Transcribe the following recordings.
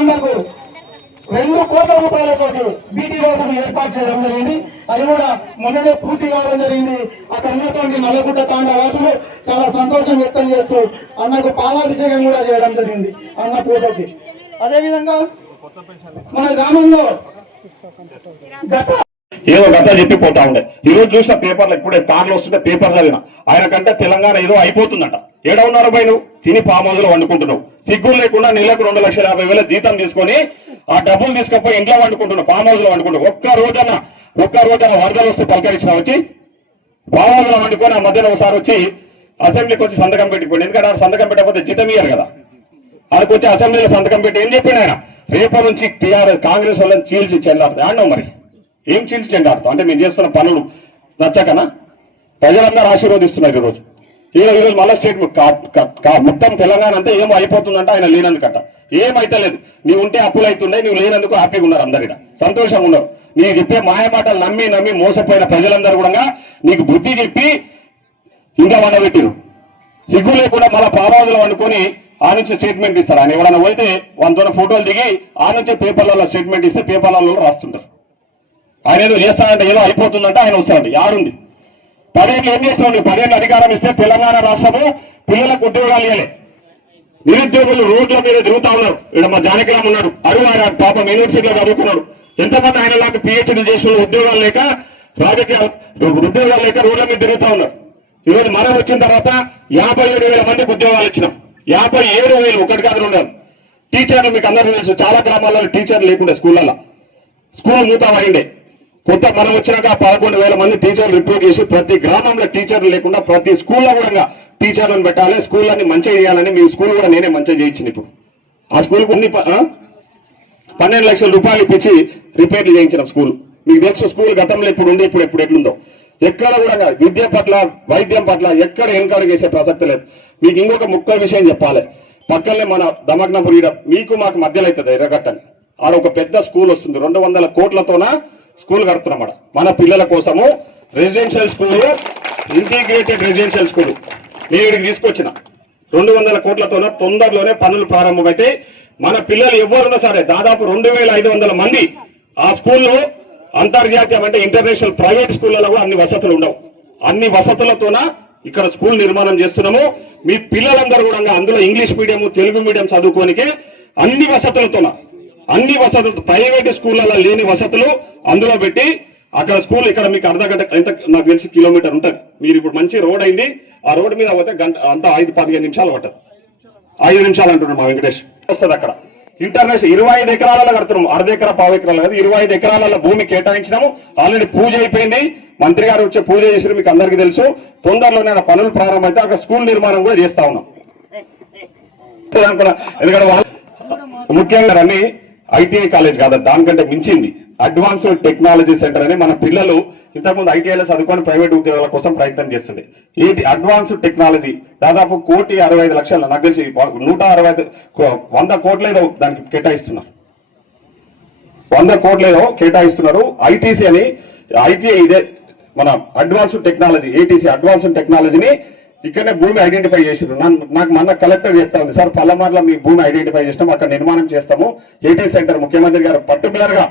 నల్లగుట్ట రెండు కోట్ల రూపాయలతోటి బీటీ రోడ్డు ఏర్పాటు చేయడం జరిగింది. అది కూడా మొన్ననే పూర్తి కావడం జరిగింది. అక్కడ ఉన్నటువంటి నల్లగుట్ట తాండ వాసులు చాలా సంతోషం వ్యక్తం చేస్తూ అన్నకు పాలాభిషేకం కూడా చేయడం జరిగింది అన్న పూజకి. అదేవిధంగా మన గ్రామంలో గత ఏదో గత చెప్పి పోతా ఉండే. ఈ రోజు చూసిన పేపర్లు ఇప్పుడే కార్లు వస్తుంటే పేపర్ చదివిన. ఆయన కంటే తెలంగాణ ఏదో అయిపోతుందట. ఏడ ఉన్నారు పై నువ్వు? తిని పామోజులు హౌస్లో వండుకుంటున్నావు. సిగ్గులు లేకుండా నెలకు రెండు లక్షల యాభై వేల జీతం తీసుకొని ఆ డబ్బులు తీసుకపోయి ఇంట్లో వండుకుంటున్నావు పామోజులు హౌస్లో వండుకుంటావు ఒక్క రోజన ఒక్క రోజన వరదలు వస్తే పలకరించిన వచ్చి పామ్ హౌస్లో వండుకొని ఆ మధ్యన ఒకసారి వచ్చి అసెంబ్లీకి వచ్చి సంతకం పెట్టిపోయింది. ఎందుకంటే ఆడ సంతకం పెట్టకపోతే జీతం ఇయ్యారు కదా. ఆడికి వచ్చి అసెంబ్లీలో సంతకం పెట్టి ఏం చెప్పిండు ఆయన? రేపటి నుంచి టీఆర్ కాంగ్రెస్ వాళ్ళని చీల్చి చెల్లారు ఆడినావు మరి? ఏం చీల్చి చెల్లాడుతాం అంటే మేము చేస్తున్న పనులు నచ్చకనా? ప్రజలందరూ ఆశీర్వదిస్తున్నారు ఈరోజు. ఈ ఈరోజు మళ్ళా స్టేట్మెంట్ మొత్తం తెలంగాణ అంతా ఏమో అయిపోతుందంటే ఆయన లేనందుకట. ఏమైతే లేదు. నీవు ఉంటే అప్పులు అవుతున్నాయి నువ్వు లేనందుకు హ్యాపీగా ఉన్నారు అందరు సంతోషంగా ఉన్నారు. నీకు చెప్పే మాయ మాటలు నమ్మి నమ్మి మోసపోయిన ప్రజలందరూ కూడా నీకు బుద్ధి చెప్పి ఇంకా వండబెట్టిరు. సిగ్గు లేకుండా మళ్ళీ పాబాజులు వండుకొని ఆ నుంచి స్టేట్మెంట్ ఇస్తారు. ఆయన ఎవరైనా పోతే వాళ్ళతో ఫోటోలు దిగి ఆ నుంచి పేపర్లలో స్టేట్మెంట్ ఇస్తే పేపర్లలో రాస్తుంటారు. ఆయన ఏదో చేస్తానంటే ఏదో అయిపోతుందంటే ఆయన వస్తాడు యాడుంది. పదేళ్ళు ఏం చేస్తున్నాడు పదేళ్ళు అధికారం ఇస్తే తెలంగాణ రాష్ట్రము పిల్లలకు ఉద్యోగాలు ఇవ్వలే నిరుద్యోగులు రోడ్ల మీద తిరుగుతా ఉన్నారు. ఇక్కడ మా జానకిరామ్ ఉన్నాడు. అరువు ఆయన పాపం యూనివర్సిటీలో చదువుకున్నాడు. ఎంతమంది ఆయన లాగా పిహెచ్డీ చేసిన ఉద్యోగాలు లేక రాజకీయ ఉద్యోగాలు లేక రోడ్ల మీద తిరుగుతా ఉన్నారు. ఈరోజు మనం వచ్చిన తర్వాత యాభై ఏడు వేల మందికి ఉద్యోగాలు ఇచ్చినాం. యాభై ఏడు వేలు ఒకటి కాదు రెండు. టీచర్లు మీకు అందరూ తెలుసు చాలా గ్రామాల్లో టీచర్లు లేకుండా స్కూళ్ళల్లో. స్కూల్ మూత అయిండే కొత్త మనం వచ్చినాక పదకొండు వేల మంది టీచర్లు రిక్రూట్ చేసి ప్రతి గ్రామంలో టీచర్లు లేకుండా ప్రతి స్కూల్లో కూడా టీచర్లను పెట్టాలి. స్కూళ్ళని మంచిగా చేయాలని మీ స్కూల్ కూడా నేనే మంచిగా చేయించిన ఇప్పుడు. ఆ స్కూల్ కొన్ని పన్నెండు లక్షల రూపాయలు ఇప్పించి రిపేర్లు చేయించిన స్కూల్. మీకు తెలుసు స్కూల్ గతంలో ఇప్పుడు ఉండే ఇప్పుడు ఎప్పుడు ఎట్లుందో. ఎక్కడ కూడా విద్య పట్ల వైద్యం పట్ల ఎక్కడ వెనకాడు చేసే ప్రసక్తి లేదు. మీకు ఇంకొక ముఖ్య విషయం చెప్పాలి. పక్కనే మన దమగ్నపురి మీకు మాకు మధ్యలో అవుతుంది ఎర్రగట్టని ఆడ ఒక పెద్ద స్కూల్ వస్తుంది. రెండు వందల కోట్లతోన స్కూల్ కడుతున్నాం మన పిల్లల కోసము residential school integrated residential school. నేను ఇక్కడికి తీసుకొచ్చిన. రెండు వందల కోట్లతోన తొందరలోనే పనులు ప్రారంభమైతే మన పిల్లలు ఎవరున్నా సరే దాదాపు రెండు వేల ఐదు వందల మంది ఆ స్కూల్లో అంతర్జాతీయం అంటే ఇంటర్నేషనల్ ప్రైవేట్ స్కూళ్ళలో కూడా అన్ని వసతులు ఉండవు. అన్ని వసతులతోన ఇక్కడ స్కూల్ నిర్మాణం చేస్తున్నాము. మీ పిల్లలందరూ కూడా అందులో ఇంగ్లీష్ మీడియం తెలుగు మీడియం చదువుకోనికే అన్ని వసతులతోన అన్ని వసతులు ప్రైవేట్ స్కూళ్ళలో లేని వసతులు అందులో పెట్టి అక్కడ స్కూల్ ఇక్కడ మీకు అర్ధ గంట ఎంత నాకు తెలిసి కిలోమీటర్ ఉంటుంది. మీరు ఇప్పుడు మంచి రోడ్ అయింది ఆ రోడ్ మీద పోతే గంట అంతా ఐదు పదిహేను నిమిషాలు పట్టదు. ఐదు నిమిషాలు అంటున్నాడు మా వెంకటేష్. వస్తుంది అక్కడ. ఇంటర్నేషనల్ ఇరవై ఐదు ఎకరాలలో కడుతున్నాము అర్ధ ఎకరా పావు ఎకరాలు కాదు ఇరవై ఐదు ఎకరాల భూమి కేటాయించినాము. ఆల్రెడీ పూజ అయిపోయింది. మంత్రి గారు వచ్చే పూజ చేసి మీకు అందరికీ తెలుసు. తొందరలోనే ఆ పనులు ప్రారంభమైతే అక్కడ స్కూల్ నిర్మాణం కూడా చేస్తా ఉన్నాం. ఎందుకంటే వాళ్ళు ముఖ్యంగా అన్ని ఐటీఐ కాలేజ్ కాదు దానికంటే మించింది. అడ్వాన్స్డ్ టెక్నాలజీ సెంటర్ అని మన పిల్లలు ఇంతకుముందు ఐటీఐలో చదువుకొని ప్రైవేట్ ఉద్యోగాల కోసం ప్రయత్నం చేస్తుండే. ఏంటి? అడ్వాన్స్డ్ టెక్నాలజీ దాదాపు కోటి అరవై ఐదు లక్షలు నాకు తెలిసి నూట అరవై ఐదు వంద కోట్లేదో దానికి కేటాయిస్తున్నారు. వంద కోట్లేదో కేటాయిస్తున్నారు. ఐటీసీ అని ఐటీఐ ఇదే మన అడ్వాన్స్డ్ టెక్నాలజీ ఏటీసీ అడ్వాన్స్డ్ టెక్నాలజీని ఇక్కడనే భూమి ఐడెంటిఫై చేసిండ్రు. నన్ను- నాకు మొన్న కలెక్టర్ చెప్తా ఉంది సార్ పల్లమార్ల మీ భూమి ఐడెంటిఫై చేస్తాం అక్కడ నిర్మాణం చేస్తాము. ఏటీ సెంటర్ ముఖ్యమంత్రి గారు పర్టికులర్గా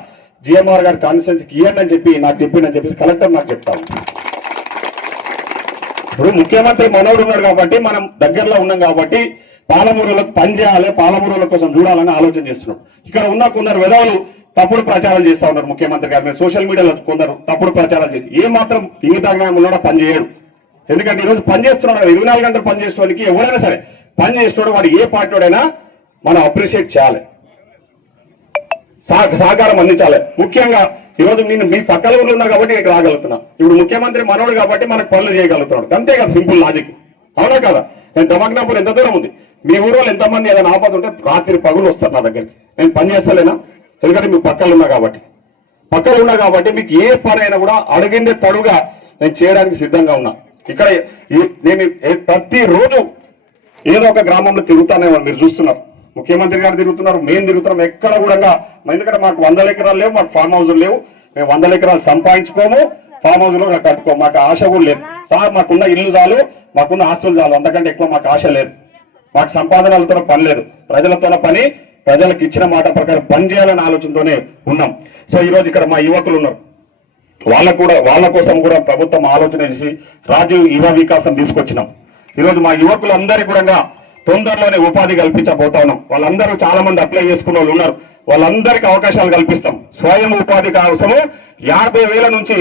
జిఎంఆర్ గారు కాన్స్టిట్యున్సీకి ఇవ్వండి అని చెప్పి నాకు చెప్పిందని చెప్పేసి కలెక్టర్ నాకు చెప్తాను ఇప్పుడు ముఖ్యమంత్రి మనోడు ఉన్నాడు కాబట్టి మనం దగ్గరలో ఉన్నాం కాబట్టి పాలమూరులకు పని చేయాలి పాలమూరుల కోసం చూడాలని ఆలోచన చేస్తున్నాం. ఇక్కడ ఉన్న కొందరు విధవులు తప్పుడు ప్రచారాలు చేస్తా ఉన్నారు ముఖ్యమంత్రి గారి. సోషల్ మీడియాలో కొందరు తప్పుడు ప్రచారాలు చేసి ఏ మాత్రం ఇంగిత జ్ఞానం ఉన్నాడో పని ఎందుకంటే ఈరోజు పని చేస్తున్నాడు ఇరవై నాలుగు గంటలు పని చేసేవాడికి ఎవరైనా సరే పని చేసేవాడు వాడు ఏ పార్టీడైనా మనం అప్రిషియేట్ చేయాలి. సహకారం అందించాలి. ముఖ్యంగా ఈరోజు నేను మీ పక్కల ఊర్లో ఉన్నా కాబట్టి ఇక్కడ రాగలుగుతున్నా. ఇప్పుడు ముఖ్యమంత్రి మనోడు కాబట్టి మనకు పనులు చేయగలుగుతున్నాడు. అంతే కదా సింపుల్ లాజిక్ అవునా కదా? నేను దమగ్నాపూర్ ఎంత దూరం ఉంది? మీ ఊరిలో ఎంతమంది ఏదైనా ఆపద ఉంటే రాత్రి పగులు వస్తారు నా దగ్గరికి. నేను పని చేస్తలేనా? ఎందుకంటే మీ పక్కలు ఉన్నా కాబట్టి. పక్కలు ఉన్నా కాబట్టి మీకు ఏ పని అయినా కూడా అడిగిందే తడుగా నేను చేయడానికి సిద్ధంగా ఉన్నా. ఇక్కడ నేను ప్రతిరోజు ఏదో ఒక గ్రామంలో తిరుగుతానే మీరు చూస్తున్నారు. ముఖ్యమంత్రి గారు తిరుగుతున్నారు మేము తిరుగుతున్నాం. ఎక్కడ కూడా ఎందుకంటే మాకు వందల ఎకరాలు లేవు మాకు ఫామ్ హౌస్ లేవు. మేము వందల ఎకరాలు సంపాదించుకోము ఫామ్ హౌస్లో మాకు ఆశ కూడా లేదు. సార్ మాకున్న ఇల్లు చాలు మాకున్న ఆస్తులు చాలు. అంతకంటే ఎక్కువ మాకు ఆశ లేదు. మాకు సంపాదనలతో పని లేదు. ప్రజలతో పని ప్రజలకు ఇచ్చిన మాట ప్రకారం పని చేయాలనే ఆలోచనతోనే ఉన్నాం. సో ఈ రోజు ఇక్కడ మా యువకులు ఉన్నారు. వాళ్ళ కూడా వాళ్ళ కోసం కూడా ప్రభుత్వం ఆలోచన చేసి రాజీవ్ యువ వికాసం తీసుకొచ్చినాం. ఈరోజు మా యువకులందరికీ కూడా తొందరలోనే ఉపాధి కల్పించబోతా ఉన్నాం. వాళ్ళందరూ చాలా మంది అప్లై చేసుకున్న వాళ్ళు ఉన్నారు. వాళ్ళందరికీ అవకాశాలు కల్పిస్తాం. స్వయం ఉపాధి కోసము యాభై వేల నుంచి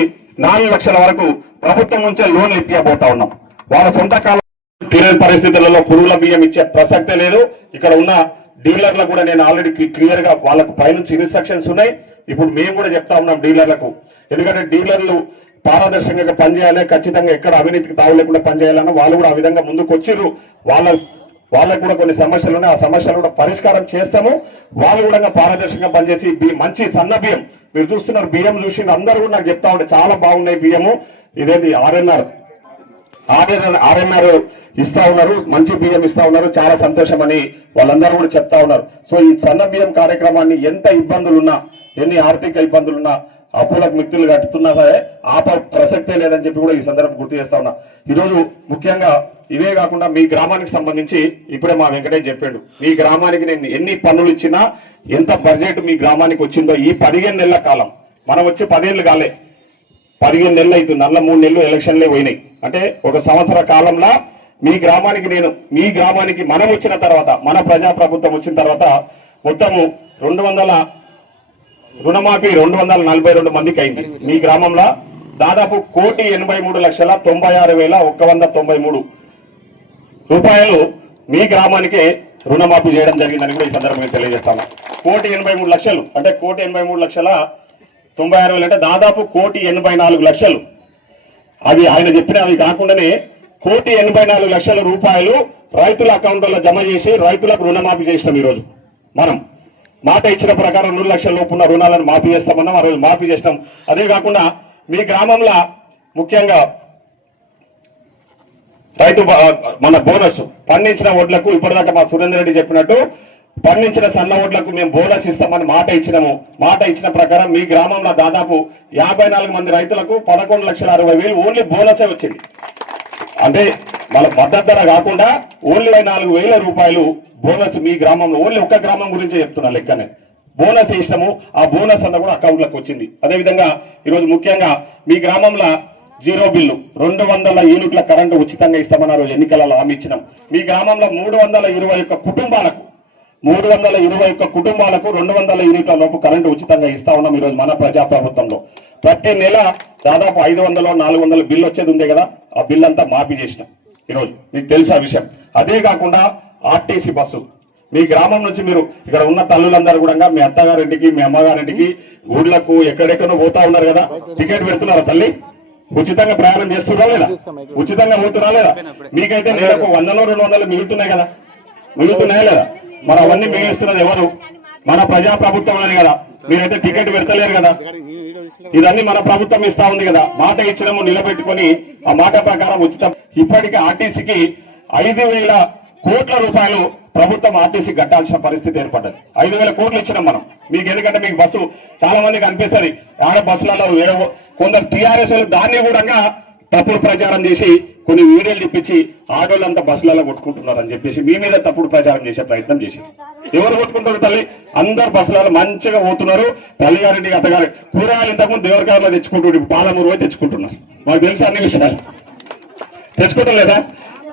నాలుగు లక్షల వరకు ప్రభుత్వం నుంచే లోన్లు ఇప్పియబోతా ఉన్నాం. వాళ్ళ సొంత కాలం తెలియని పరిస్థితులలో పురుగుల బియ్యం ఇచ్చే ప్రసక్తే లేదు. ఇక్కడ ఉన్న డీలర్లకు కూడా నేను ఆల్రెడీ క్లియర్గా వాళ్ళకు పైనుంచి ఇన్స్ట్రక్షన్స్ ఉన్నాయి. ఇప్పుడు మేము కూడా చెప్తా ఉన్నాం డీలర్లకు. ఎందుకంటే డీలర్లు పారదర్శకంగా పనిచేయాలి ఖచ్చితంగా ఎక్కడ అవినీతికి తావు లేకుండా పనిచేయాలని వాళ్ళు కూడా ఆ విధంగా ముందుకు వచ్చిర్రు. వాళ్ళ వాళ్ళకు కూడా కొన్ని సమస్యలు ఉన్నాయి. ఆ సమస్యలు కూడా పరిష్కారం చేస్తాము. వాళ్ళు కూడా పారదర్శకంగా పనిచేసి మంచి సన్న బియ్యం. మీరు చూస్తున్నారు బియ్యం చూసి అందరూ కూడా నాకు చెప్తా ఉంటే చాలా బాగున్నాయి బియ్యము. ఇదేది ఆర్ఎన్ఆర్? ఆర్ఎన్ఆర్ ఆర్ఎన్ఆర్ ఇస్తా ఉన్నారు. మంచి బియ్యం ఇస్తా ఉన్నారు. చాలా సంతోషం అని వాళ్ళందరూ కూడా చెప్తా ఉన్నారు. సో ఈ సన్న బియ్యం కార్యక్రమాన్ని ఎంత ఇబ్బందులున్నా ఎన్ని ఆర్థిక ఇబ్బందులున్నా అప్పులకు మిక్తులు కట్టుతున్నా సరే ఆప ప్రసక్తే లేదని చెప్పి కూడా ఈ సందర్భం గుర్తు చేస్తా ఉన్నా. ఈరోజు ముఖ్యంగా ఇవే కాకుండా మీ గ్రామానికి సంబంధించి ఇప్పుడే మా వెంకటేష్ చెప్పాడు. మీ గ్రామానికి నేను ఎన్ని పనులు ఇచ్చినా ఎంత బడ్జెట్ మీ గ్రామానికి వచ్చిందో ఈ పదిహేను నెలల కాలం మనం వచ్చి పదేళ్ళు కాలే. పదిహేను నెలలు అవుతుంది నల్ల మూడు నెలలు ఎలక్షన్లే పోయినాయి. అంటే ఒక సంవత్సర కాలంలో మీ గ్రామానికి నేను మీ గ్రామానికి మనం వచ్చిన తర్వాత మన ప్రజా ప్రభుత్వం వచ్చిన తర్వాత మొత్తము రెండు వందల రుణమాఫీ రెండు వందల నలభై రెండు మందికి అయింది. మీ గ్రామంలో దాదాపు కోటి ఎనభై మూడు లక్షల తొంభై ఆరు వేల ఒక్క వంద తొంభై మూడు రూపాయలు మీ గ్రామానికే రుణమాఫీ చేయడం జరిగిందని కూడా ఈ సందర్భంగా తెలియజేస్తాను. కోటి ఎనభై మూడు లక్షలు అంటే కోటి ఎనభై మూడు లక్షల తొంభై ఆరు వేలు అంటే దాదాపు కోటి ఎనభై నాలుగు లక్షలు. అవి ఆయన చెప్పిన అవి కాకుండానే కోటి ఎనభై నాలుగు లక్షల రూపాయలు రైతుల అకౌంట్లలో జమ చేసి రైతులకు రుణమాఫీ చేసినాం ఈరోజు మనం. మాట ఇచ్చిన ప్రకారం రెండు లక్షల లోపు ఉన్న రుణాలను మాఫీ చేస్తామన్నాం ఆ రోజు మాఫీ చేస్తాం అదే కాకుండా మీ గ్రామంలో ముఖ్యంగా రైతు మన బోనస్ పండించిన వడ్లకు ఇప్పటిదాకా మా సురేందర్ రెడ్డి చెప్పినట్టు పండించిన సన్న వడ్లకు మేము బోనస్ ఇస్తామని మాట ఇచ్చినాము. మాట ఇచ్చిన ప్రకారం మీ గ్రామంలో దాదాపు యాభై నాలుగు మంది రైతులకు పదకొండు లక్షల అరవై వేలు ఓన్లీ బోనసే వచ్చింది. అంటే వాళ్ళ మద్దతు ధర కాకుండా ఓన్లీ నాలుగు వేల రూపాయలు బోనస్ మీ గ్రామంలో ఓన్లీ ఒక్క గ్రామం గురించే చెప్తున్నా లెక్కనే. బోనస్ ఇష్టము ఆ బోనస్ అంతా కూడా అకౌంట్లకు వచ్చింది. అదేవిధంగా ఈరోజు ముఖ్యంగా మీ గ్రామంలో జీరో బిల్లు రెండు వందల యూనిట్ల కరెంటు ఉచితంగా ఇస్తామని ఆ రోజు ఎన్నికలలో హామీ ఇచ్చినాం. మీ గ్రామంలో మూడు వందల ఇరవై ఒక్క కుటుంబాలకు మూడు వందల ఇరవై ఒక్క కుటుంబాలకు రెండు వందల యూనిట్ల లోపు కరెంటు ఉచితంగా ఇస్తా ఉన్నాం ఈరోజు మన ప్రజాప్రభుత్వంలో. ప్రతి నెల దాదాపు ఐదు వందలు నాలుగు వందల బిల్లు వచ్చేది ఉంది కదా. ఆ బిల్ అంతా మాఫీ చేసిన ఈరోజు. మీకు తెలుసు ఆ విషయం? అదే కాకుండా ఆర్టీసీ బస్సు. మీ గ్రామం నుంచి మీరు ఇక్కడ ఉన్న తల్లులందరూ కూడా మీ అత్తగారింటికి మీ అమ్మగారింటికి ఊళ్ళకు ఎక్కడెక్కడో పోతా ఉన్నారు కదా. టికెట్ పెడుతున్నారా తల్లి? ఉచితంగా ప్రయాణం చేస్తున్నా లేదా? ఉచితంగా పోతున్నా లేదా? మీకైతే నెలకు వందలో రెండు వందలు మిగులుతున్నాయి కదా. మిగులుతున్నాయా లేదా? మరి అవన్నీ మిగిలిస్తున్నది ఎవరు? మన ప్రజా ప్రభుత్వం కదా. మీరైతే టికెట్ పెడతలేరు కదా. ఇదన్నీ మన ప్రభుత్వం ఇస్తా ఉంది కదా. మాట ఇచ్చినము నిలబెట్టుకొని ఆ మాట ప్రకారం ఉచితం ఇప్పటికే ఆర్టీసీకి ఐదు వేల కోట్ల రూపాయలు ప్రభుత్వం ఆర్టీసీ కట్టాల్సిన పరిస్థితి ఏర్పడ్డది. ఐదు వేల కోట్లు ఇచ్చినాం మనం. మీకు ఎందుకంటే మీకు బస్సు చాలా మందికి అనిపిస్తుంది. ఆడ బస్సులలో ఏవో కొందరు టీఆర్ఎస్ వాళ్ళు దాన్ని కూడా తప్పుడు ప్రచారం చేసి కొన్ని వీడియోలు తెప్పించి ఆడోళ్ళంతా బస్సులలో కొట్టుకుంటున్నారు అని చెప్పేసి మీ మీద తప్పుడు ప్రచారం చేసే ప్రయత్నం చేసి ఎవరు కొట్టుకుంటారు తల్లి? అందరు బస్సులలో మంచిగా పోతున్నారు. తల్లిగారింటి అత్తగారి కూరగాయలు ఇంతకుముందు దేవరకాయలో తెచ్చుకుంటు పాలమూరు తెచ్చుకుంటున్నారు. మాకు తెలుసు అన్ని విషయాలు. తెచ్చుకోవటం లేదా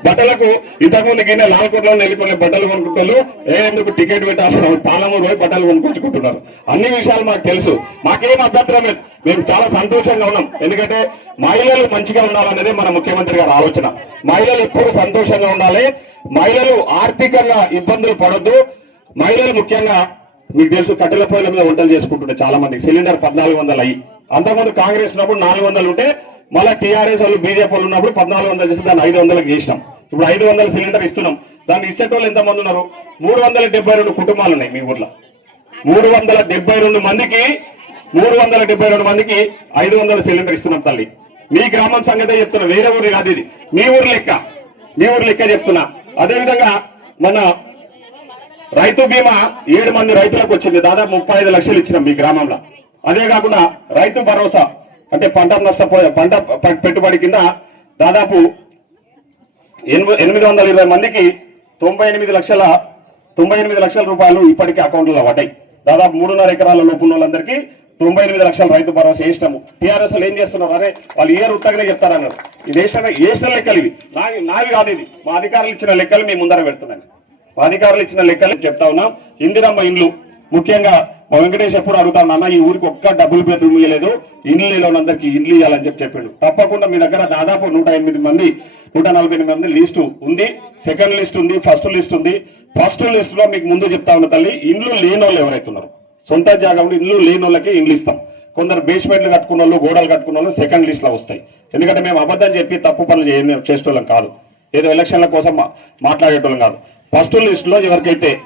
బట్టలకు ఇంతకుముందు గిన్నె లాల్కోట్లో వెళ్ళిపోయిన బట్టలు కొనుక్కుంటారు ఏ ఎందుకు టికెట్ పెట్టాల్సిన పాలమూరు పోయి బట్టలు కొనుక్కొచ్చుకుంటున్నారు. అన్ని విషయాలు మాకు తెలుసు. మాకేం అభ్యంతరం లేదు. మేము చాలా సంతోషంగా ఉన్నాం. ఎందుకంటే మహిళలు మంచిగా ఉండాలనేది మన ముఖ్యమంత్రి గారి ఆలోచన. మహిళలు ఎప్పుడు సంతోషంగా ఉండాలి? మహిళలు ఆర్థికంగా ఇబ్బందులు పడొద్దు. మహిళలు ముఖ్యంగా మీకు తెలుసు కట్టెల పొయ్యిల మీద వంటలు చేసుకుంటుంటే చాలా మంది సిలిండర్ పద్నాలుగు వందలు అయ్యి. అంతకుముందు కాంగ్రెస్ ఉన్నప్పుడు నాలుగు వందలు ఉంటే మళ్ళీ టీఆర్ఎస్ వాళ్ళు బీజేపీ వాళ్ళు ఉన్నప్పుడు పద్నాలుగు వందలు చేసి దాన్ని ఐదు వందలకు చేసినాం. ఇప్పుడు ఐదు వందల సిలిండర్ ఇస్తున్నాం. దాన్ని ఇచ్చేటోళ్ళు ఎంతమంది ఉన్నారు? మూడు వందల డెబ్బై రెండు కుటుంబాలు ఉన్నాయి మీ ఊర్లో. మూడు వందల డెబ్బై రెండు మందికి మూడు వందల డెబ్బై రెండు మందికి ఐదు వందల సిలిండర్ ఇస్తున్నాం తల్లి. మీ గ్రామం సంగతే చెప్తున్నా వేరే ఊరు కాదు ఇది. మీ ఊరు లెక్క. మీ ఊరు లెక్క చెప్తున్నా. అదేవిధంగా మన రైతు బీమా ఏడు మంది రైతులకు వచ్చింది. దాదాపు ముప్పై ఐదు లక్షలు ఇచ్చినాం మీ గ్రామంలో. అదే కాకుండా రైతు భరోసా అంటే పంట నష్టపోయే పంట పెట్టుబడి కింద దాదాపు ఎనిమిది ఎనిమిది వందల ఇరవై మందికి తొంభై ఎనిమిది లక్షల తొంభై ఎనిమిది లక్షల రూపాయలు ఇప్పటికీ అకౌంట్లో పడ్డాయి. దాదాపు మూడున్నర ఎకరాల లోపు వాళ్ళందరికీ తొంభై ఎనిమిది లక్షల రైతు భరోసా వేసినాము టీఆర్ఎస్ ఏం చేస్తున్నారు? అరే వాళ్ళు ఏ ఉత్తగానే చెప్తారన్నారు. ఇది వేసిన వేసిన లెక్కలు ఇవి. నావి నావి కాదు ఇది. మా అధికారులు ఇచ్చిన లెక్కలు మీ ముందర పెడుతున్నాను మా అధికారులు ఇచ్చిన లెక్కలు చెప్తా ఉన్నాం. ఇందిరమ్మ ఇండ్లు ముఖ్యంగా మా వెంకటేష్ ఎప్పుడు అడుగుతాను అన్న ఈ ఊరికి ఒక్క డబుల్ బెడ్రూమ్ ఇవ్వలేదు ఇండ్లు లేనందరికీ ఇండ్లు ఇవ్వాలని చెప్పి చెప్పాడు. తప్పకుండా మీ దగ్గర దాదాపు నూట ఎనిమిది మంది నూట నలభై ఎనిమిది మంది లిస్టు ఉంది. సెకండ్ లిస్ట్ ఉంది ఫస్ట్ లిస్ట్ ఉంది. ఫస్ట్ లిస్ట్లో మీకు ముందు చెప్తా ఉన్న తల్లి ఇండ్లు లేని వాళ్ళు ఎవరైతే ఉన్నారు సొంత ఉండి ఇండ్లు లేని వాళ్ళకి ఇండ్లు ఇస్తాం. కొందరు బేస్మెంట్లు కట్టుకున్న వాళ్ళు గోడలు కట్టుకున్న వాళ్ళు సెకండ్ లిస్ట్లో వస్తాయి. ఎందుకంటే మేము అబద్ధం చెప్పి తప్పు పనులు చేయని చేసేటోళ్ళం కాదు. ఏదో ఎలక్షన్ల కోసం మా- మాట్లాడేటోళ్ళం కాదు. ఫస్ట్ లిస్ట్లో ఎవరికైతే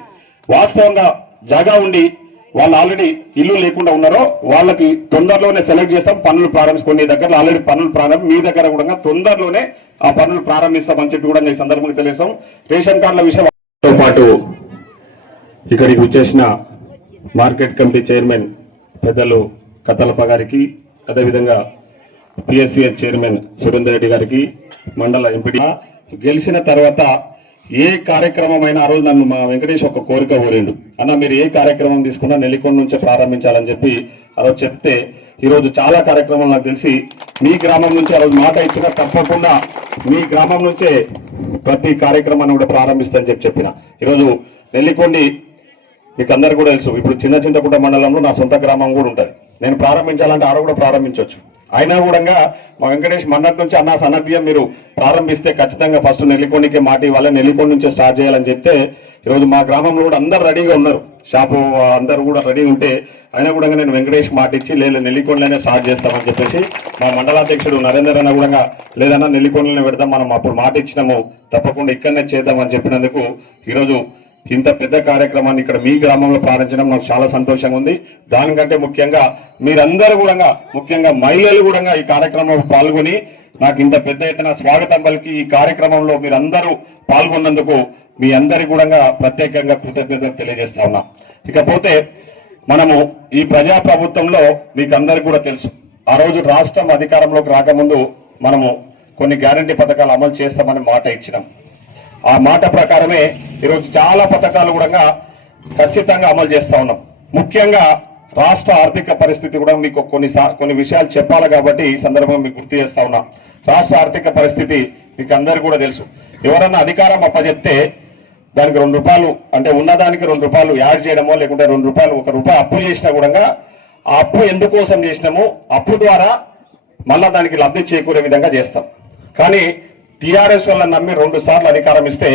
వాస్తవంగా జాగా ఉండి వాళ్ళు ఆల్రెడీ ఇల్లు లేకుండా ఉన్నారో వాళ్ళకి తొందరలోనే సెలెక్ట్ చేస్తాం పనులు ప్రారంభించి దగ్గర ఆల్రెడీ పనులు ప్రారంభం మీ దగ్గర కూడా తొందరలోనే ఆ పనులు ప్రారంభిస్తామని చెప్పి కూడా ఈ సందర్భంగా తెలియసాం రేషన్ కార్డుల విషయంతో పాటు ఇక్కడికి వచ్చేసిన మార్కెట్ కమిటీ చైర్మన్ పెద్దలు కతలప గారికి అదేవిధంగా పిఎస్సిఎస్ చైర్మన్ సురేందర్ రెడ్డి గారికి మండల ఎంపీ గెలిచిన తర్వాత ఏ కార్యక్రమం అయినా ఆ రోజు నన్ను మా వెంకటేష్ ఒక కోరిక కోరిండు. అన్న మీరు ఏ కార్యక్రమం తీసుకున్నా నెల్లికొండ నుంచే ప్రారంభించాలని చెప్పి ఆ రోజు చెప్తే ఈరోజు చాలా కార్యక్రమాలు నాకు తెలిసి మీ గ్రామం నుంచి ఆ రోజు మాట ఇచ్చిన తప్పకుండా మీ గ్రామం నుంచే ప్రతి కార్యక్రమాన్ని కూడా ప్రారంభిస్తానని చెప్పి చెప్పిన. ఈరోజు నెల్లికొండి మీకు అందరు కూడా తెలుసు ఇప్పుడు చిన్న చింతకుంట మండలంలో నా సొంత గ్రామం కూడా ఉంటుంది. నేను ప్రారంభించాలంటే ఆడ కూడా ప్రారంభించవచ్చు అయినా కూడా మా వెంకటేష్ మన్నటి నుంచి అన్న సన్నబియ్యం మీరు ప్రారంభిస్తే ఖచ్చితంగా ఫస్ట్ నెల్లికొండకి మాట ఇవ్వాలి నెల్లికొండ నుంచే స్టార్ట్ చేయాలని చెప్తే ఈరోజు మా గ్రామంలో కూడా అందరు రెడీగా ఉన్నారు. షాపు అందరు కూడా రెడీ ఉంటే అయినా కూడా నేను వెంకటేష్ మాట ఇచ్చి లేదు నెల్లికొండలోనే స్టార్ట్ చేస్తామని చెప్పేసి మా మండలాధ్యక్షుడు నరేందర్ అన్న కూడా లేదన్నా నెల్లికొండలోనే పెడదాం మనం అప్పుడు మాట ఇచ్చినాము తప్పకుండా ఇక్కడనే చేద్దామని చెప్పినందుకు ఈరోజు ఇంత పెద్ద కార్యక్రమాన్ని ఇక్కడ మీ గ్రామంలో ప్రారంభించడం నాకు చాలా సంతోషంగా ఉంది. దానికంటే ముఖ్యంగా మీరందరూ కూడా ముఖ్యంగా మహిళలు కూడా ఈ కార్యక్రమంలో పాల్గొని నాకు ఇంత పెద్ద ఎత్తున స్వాగతం పలికి ఈ కార్యక్రమంలో మీరందరూ పాల్గొన్నందుకు మీ అందరి కూడా ప్రత్యేకంగా కృతజ్ఞతలు తెలియజేస్తా ఉన్నా. ఇకపోతే మనము ఈ ప్రజా ప్రభుత్వంలో మీకు అందరికీ కూడా తెలుసు. ఆ రోజు రాష్ట్రం అధికారంలోకి రాకముందు మనము కొన్ని గ్యారంటీ పథకాలు అమలు చేస్తామని మాట ఇచ్చినాం. ఆ మాట ప్రకారమే ఈరోజు చాలా పథకాలు కూడా ఖచ్చితంగా అమలు చేస్తా ఉన్నాం. ముఖ్యంగా రాష్ట్ర ఆర్థిక పరిస్థితి కూడా మీకు కొన్ని సా- కొన్ని విషయాలు చెప్పాలి కాబట్టి ఈ సందర్భంగా మీకు గుర్తు చేస్తా ఉన్నా. రాష్ట్ర ఆర్థిక పరిస్థితి మీకు అందరికీ కూడా తెలుసు. ఎవరన్నా అధికారం అప్పచెప్తే దానికి రెండు రూపాయలు అంటే ఉన్నదానికి రెండు రూపాయలు యాడ్ చేయడమో లేకుంటే రెండు రూపాయలు ఒక రూపాయి అప్పు చేసినా కూడా ఆ అప్పు ఎందుకోసం చేసినామో అప్పు ద్వారా మళ్ళా దానికి లబ్ధి చేకూరే విధంగా చేస్తాం. కానీ టీఆర్ఎస్ వల్ల నమ్మి రెండు సార్లు అధికారం ఇస్తే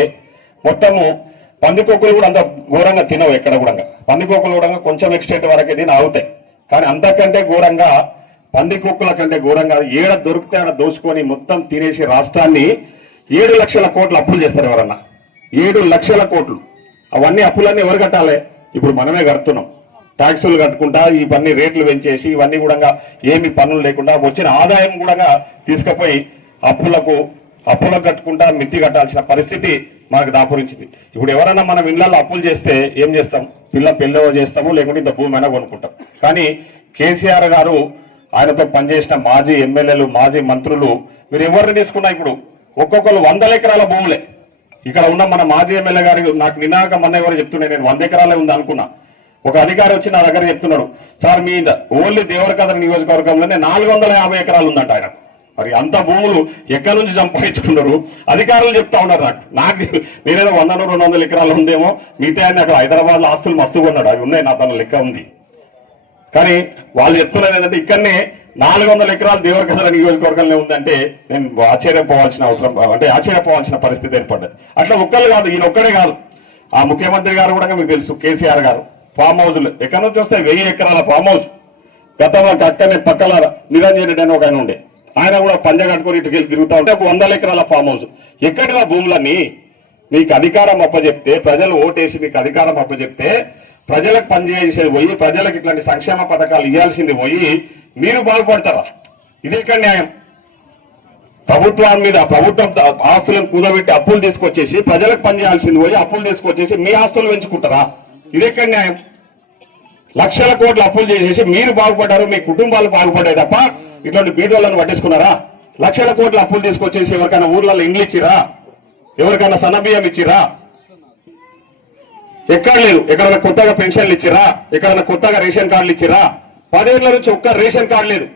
మొత్తము పందికొక్కులు కూడా అంత ఘోరంగా తినవు ఎక్కడ కూడా. పందికొక్కులు కూడా కొంచెం ఎక్స్టెంట్ వరకు తిని ఆగుతాయి. కానీ అంతకంటే ఘోరంగా పందికొక్కుల కంటే ఘోరంగా ఏడ దొరికితే ఆడ దోసుకొని మొత్తం తినేసి రాష్ట్రాన్ని ఏడు లక్షల కోట్లు అప్పులు చేస్తారు ఎవరన్నా. ఏడు లక్షల కోట్లు. అవన్నీ అప్పులన్నీ ఎవరు కట్టాలి? ఇప్పుడు మనమే కడుతున్నాం. ట్యాక్సులు కట్టుకుంటా ఇవన్నీ రేట్లు పెంచేసి ఇవన్నీ కూడా ఏమి పనులు లేకుండా వచ్చిన ఆదాయం కూడా తీసుకుపోయి అప్పులకు అప్పులకు కట్టుకుంటా మిత్తి కట్టాల్సిన పరిస్థితి మనకు దాపురించింది. ఇప్పుడు ఎవరైనా మనం ఇళ్ళలో అప్పులు చేస్తే ఏం చేస్తాం? పిల్ల పెళ్ళో చేస్తాము లేకుంటే ఇంత భూమి అయినా కొనుక్కుంటాం. కానీ కేసీఆర్ గారు ఆయనతో పనిచేసిన మాజీ ఎమ్మెల్యేలు మాజీ మంత్రులు మీరు ఎవరిని తీసుకున్నా ఇప్పుడు? ఒక్కొక్కరు వందల ఎకరాల భూములే. ఇక్కడ ఉన్న మన మాజీ ఎమ్మెల్యే గారు నాకు నినాక మొన్న ఎవరు చెప్తుండే నేను వంద ఎకరాలే ఉంది అనుకున్నా. ఒక అధికారి వచ్చి నా దగ్గర చెప్తున్నాడు సార్ మీ ఓన్లీ దేవరకథ నియోజకవర్గంలోనే నాలుగు వందల యాభై ఎకరాలు ఉందంట ఆయన మరి అంత భూములు ఎక్కడి నుంచి సంపాదించుకున్నారు? అధికారులు చెప్తా ఉన్నారు నాకు. నాకు నేనేదో వంద రెండు వందల ఎకరాలు ఉందేమో మిగతా ఆయన అక్కడ హైదరాబాద్లో ఆస్తులు మస్తుగా ఉన్నాడు అవి ఉన్నాయి నా తన లెక్క ఉంది. కానీ వాళ్ళు చెప్తున్నారు ఏంటంటే ఇక్కడనే నాలుగు వందల ఎకరాలు దేవరకథల నియోజకవర్గంలో ఉందంటే నేను ఆశ్చర్యపోవాల్సిన అవసరం అంటే ఆశ్చర్యపోవాల్సిన పరిస్థితి ఏర్పడ్డది. అట్లా ఒక్కళ్ళు కాదు ఈయన ఒక్కడే కాదు. ఆ ముఖ్యమంత్రి గారు కూడా మీకు తెలుసు కేసీఆర్ గారు. ఫామ్ హౌస్లు. ఎక్కడి నుంచి వస్తాయి? వెయ్యి ఎకరాల ఫామ్ హౌస్. గతంలో అక్కడనే పక్కల నిరంజన్ రెడ్డి అని ఒక ఆయన ఉండే. ఆయన కూడా పంజ కట్టుకొని ఇటుకి వెళ్ళి తిరుగుతా ఉంటే ఒక వందల ఎకరాల ఫామ్ హౌస్ ఎక్కడిలా భూములన్నీ? మీకు అధికారం అప్పచెప్తే ప్రజలు ఓటేసి మీకు అధికారం అప్పచెప్తే ప్రజలకు పనిచేసేది పోయి ప్రజలకు ఇట్లాంటి సంక్షేమ పథకాలు ఇవ్వాల్సింది పోయి మీరు బాగుపడతారా? ఇది ఎక్కడ న్యాయం. ప్రభుత్వం మీద ప్రభుత్వం ఆస్తులను కూదబెట్టి అప్పులు తీసుకొచ్చేసి ప్రజలకు పనిచేయాల్సింది పోయి అప్పులు తీసుకొచ్చేసి మీ ఆస్తులు పెంచుకుంటారా? ఇది ఎక్కడ న్యాయం. లక్షల కోట్ల అప్పులు చేసేసి మీరు బాగుపడ్డారు మీ కుటుంబాలు బాగుపడ్డాయి తప్ప ఇటువంటి బీదోళ్ళను పట్టించుకున్నారా? లక్షల కోట్ల అప్పులు తీసుకొచ్చేసి ఎవరికైనా ఊర్లలో ఇండ్లు ఇచ్చిరా? ఎవరికైనా సన్నబియ్యం ఇచ్చిరా? ఎక్కడ లేదు. ఎక్కడైనా కొత్తగా పెన్షన్లు ఇచ్చిరా? ఎక్కడైనా కొత్తగా రేషన్ కార్డులు ఇచ్చిరా? పదేళ్ళ నుంచి ఒక్క రేషన్ కార్డు లేదు.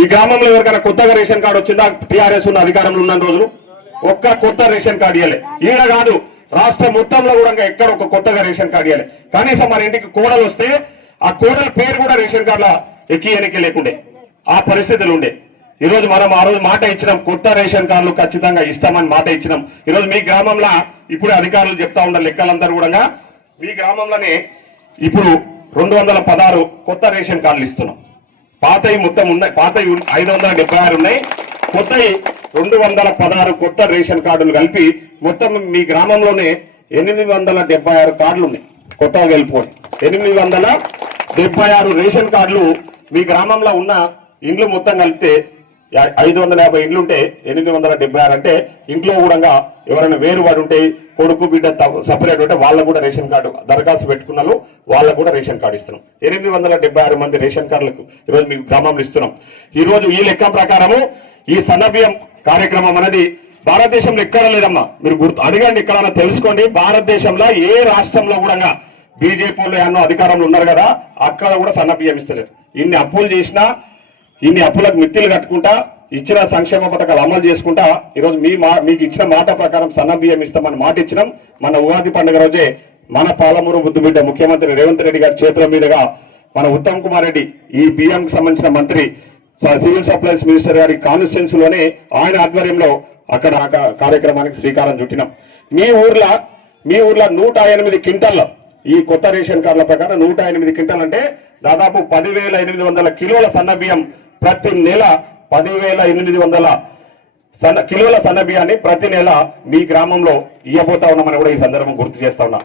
ఈ గ్రామంలో ఎవరికైనా కొత్తగా రేషన్ కార్డు వచ్చిందా? టీఆర్ఎస్ ఉన్న అధికారంలో ఉన్న రోజులు ఒక్క కొత్త రేషన్ కార్డు ఇవ్వలే ఈడ కాదు. రాష్ట్రం మొత్తంలో కూడా ఎక్కడ ఒక కొత్తగా రేషన్ కార్డు ఇవ్వాలి. కనీసం మన ఇంటికి కోడలు వస్తే ఆ కోడల పేరు కూడా రేషన్ కార్డుల ఎక్కి ఎనికి లేకుండే. ఆ పరిస్థితులు ఉండే. ఈరోజు మనం ఆ రోజు మాట ఇచ్చినాం కొత్త రేషన్ కార్డులు ఖచ్చితంగా ఇస్తామని మాట ఇచ్చినాం. ఈరోజు మీ గ్రామంలో ఇప్పుడు అధికారులు చెప్తా ఉన్న లెక్కలందరూ కూడా మీ గ్రామంలోనే ఇప్పుడు రెండు వందల పదహారు కొత్త రేషన్ కార్డులు ఇస్తున్నాం. పాతవి మొత్తం ఉన్నాయి. పాతవి ఐదు వందల డెబ్బై ఆరు ఉన్నాయి. కొత్తవి రెండు వందల పదహారు కొత్త రేషన్ కార్డులు కలిపి మొత్తం మీ గ్రామంలోనే ఎనిమిది వందల డెబ్బై ఆరు కార్డులు ఉన్నాయి. కొత్తగా వెళ్ళిపోయి ఎనిమిది వందల డెబ్బై ఆరు రేషన్ కార్డులు మీ గ్రామంలో ఉన్న ఇండ్లు మొత్తం కలిపితే ఐదు వందల యాభై ఇండ్లు ఉంటే ఎనిమిది వందల డెబ్బై ఆరు అంటే ఇంట్లో కూడా ఎవరైనా వేరువాడు ఉంటే కొడుకు బిడ్డ సపరేట్ ఉంటే వాళ్ళకు కూడా రేషన్ కార్డు దరఖాస్తు పెట్టుకున్నారు వాళ్ళకు కూడా రేషన్ కార్డు ఇస్తున్నాం. ఎనిమిది వందల డెబ్బై ఆరు మంది రేషన్ కార్డులకు ఈరోజు మీకు గ్రామంలో ఇస్తున్నాం. ఈరోజు ఈ లెక్క ప్రకారము ఈ సన్నబియ్యం కార్యక్రమం అనేది భారతదేశంలో ఎక్కడ లేదమ్మా? మీరు గుర్తు అడగండి ఎక్కడన్నా తెలుసుకోండి. భారతదేశంలో ఏ రాష్ట్రంలో కూడా బీజేపీ వాళ్ళు ఎన్నో అధికారంలో ఉన్నారు కదా అక్కడ కూడా సన్న బియ్యం ఇస్తలేరు. ఇన్ని అప్పులు చేసినా ఇన్ని అప్పులకు మిత్తిలు కట్టుకుంటా ఇచ్చిన సంక్షేమ పథకాలు అమలు చేసుకుంటా ఈరోజు మీ మా మీకు ఇచ్చిన మాట ప్రకారం సన్న బియ్యం ఇస్తామని మాట ఇచ్చినాం. మన ఉగాది పండుగ రోజే మన పాలమూరు బుద్ధిబిడ్డ ముఖ్యమంత్రి రేవంత్ రెడ్డి గారి చేతుల మీదుగా మన ఉత్తమ్ కుమార్ రెడ్డి ఈ బియ్యంకి సంబంధించిన మంత్రి సివిల్ సప్లైస్ మినిస్టర్ గారి కాన్స్టిట్యున్సీ లోనే ఆయన ఆధ్వర్యంలో అక్కడ కార్యక్రమానికి శ్రీకారం చుట్టినాం. మీ ఊర్లో మీ ఊర్లో నూట ఎనిమిది క్వింటల్ ఈ కొత్త రేషన్ కార్డుల ప్రకారం నూట ఎనిమిది క్వింటల్ అంటే దాదాపు పదివేల ఎనిమిది వందల కిలోల సన్న బియ్యం ప్రతి నెల పదివేల ఎనిమిది వందల సన్న కిలోల సన్న బియ్యాన్ని ప్రతి నెల మీ గ్రామంలో ఇవ్వబోతా ఉన్నామని కూడా ఈ సందర్భం గుర్తు చేస్తా ఉన్నా.